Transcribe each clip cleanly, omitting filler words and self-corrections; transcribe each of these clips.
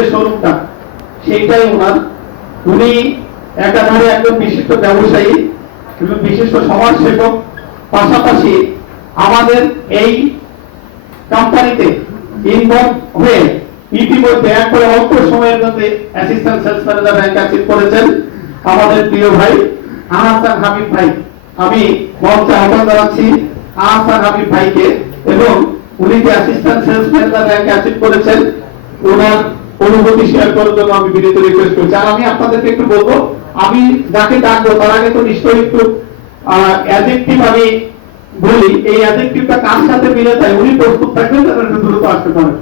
যে স্বরূপটা সেইটাই ওনার। উনি একাধারে একজন বিশিষ্ট ব্যবসায়ী এবং বিশিষ্ট সমাজসেবক, পাশাপাশি আমাদের এই কোম্পানিতে ইনভলভ হয়ে ইতিমধ্যে একবারে অল্প সময়ের মধ্যে assistant sales manager rank achieve করেছেন আমাদের প্রিয় ভাই আহসান হাবিব ভাই। আমি মঞ্চে আহ্বান জানাচ্ছি আহসান হাবিব ভাইকে, এবং উনি যে assistant sales manager rank achieve করেছেন ওনার অনুভূতি শেয়ার করার জন্য আমি বিনীত রিকোয়েস্ট করছি। আর আমি আপনাদেরকে একটু বলবো, আমি যাকে ডাকবো তার আগে তো নিশ্চয়ই একটু অ্যাডজেক্টিভ আমি বলি, এই অ্যাডজেক্টিভটা কার সাথে মিলে যায় উনি প্রস্তুত থাকবেন যাতে একটু দ্রুত আসতে পারেন।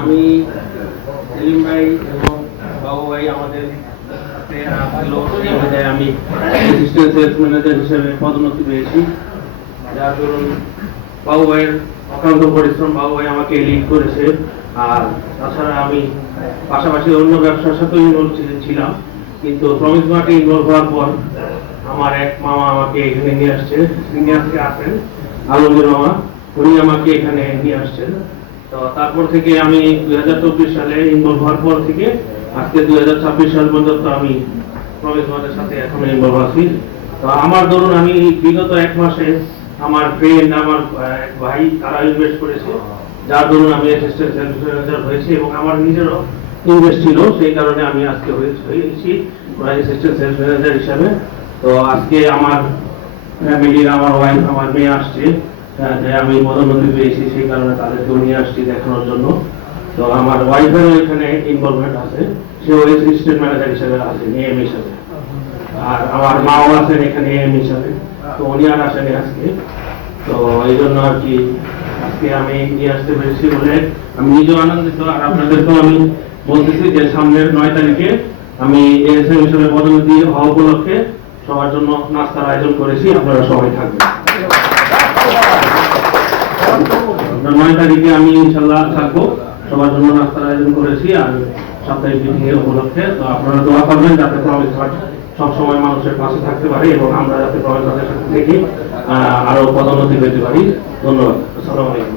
আমি সেলিম ভাই এবং বাবু ভাই আমাদের আমি অ্যাসিস্ট্যান্ট সেলস ম্যানেজার হিসেবে পদোন্নতি পেয়েছি, যার দরুন বাবু ভাইয়ের অক্লান্ত পরিশ্রম, বাবু ভাই আমাকে লিড করেছে। আর তাছাড়া আমি পাশাপাশি অন্য ব্যবসার সাথেও ইনভলভ ছিলাম, কিন্তু প্রমিস মার্টে ইনভলভ হওয়ার পর আমার এক মামা আমাকে এখানে নিয়ে আসছে, তিনি আজকে আসেন আলমগীর মামা, উনি আমাকে এখানে নিয়ে আসছেন। তো তারপর থেকে আমি 2024 সালে ইনভলভ হওয়ার পর থেকে আজকে 2026 সাল পর্যন্ত আমি প্রমিস মার্টের সাথে এখন ইনভলভ আছি। তো আমার ধরুন আমি বিগত এক মাসে আমার ফ্রেন্ড, আমার এক ভাই, তারা ইনভেস্ট করেছে, যার ধরুন আমি অ্যাসিস্ট্যান্ট সেলস ম্যানেজার হয়েছি, এবং আমার নিজেরও ইনভেস্ট ছিল, সেই কারণে আমি আজকে হয়েছি অ্যাসিস্ট্যান্ট সেলস ম্যানেজার হিসাবে। তো আজকে আমার ফ্যামিলির, আমার ওয়াইফ, আমার মেয়ে আসছে, যে আমি পদোন্নতি পেয়েছি, সেই কারণে তাদেরকেও নিয়ে আসছি দেখানোর জন্য। তো আমার ওয়াইফেরও এখানে ইনভলভমেন্ট আছে, সেও অ্যাসিস্ট্যান্ট ম্যানেজার হিসেবে আছেন, এএম হিসাবে। আর আমার মাও আছেন এখানে এএম হিসাবে, তো উনি আর আসেনি আজকে। তো এই জন্য আর কি আজকে আমি নিয়ে আসতে পেরেছি বলে আমি নিজেও আনন্দিত। আর আপনাদেরকেও আমি বলতেছি যে সামনের 9 তারিখে আমি এএসএম হিসেবে পদোন্নতি হওয়া উপলক্ষে সবার জন্য নাস্তার আয়োজন করেছি, আপনারা সবাই থাকবেন। 9 তারিখে আমি ইনশাল্লাহ থাকবো, সবার জন্য নাস্তার আয়োজন করেছি আর সাপ্তাহিক মিটিং এর উপলক্ষে। তো আপনারা দোয়া করবেন যাতে প্রমিস মার্ট সবসময় মানুষের পাশে থাকতে পারে, এবং আমরা যাতে প্রমিস মার্টের সাথে থেকে আরো পদোন্নতি পেতে পারি। ধন্যবাদ। আসসালামু আলাইকুম।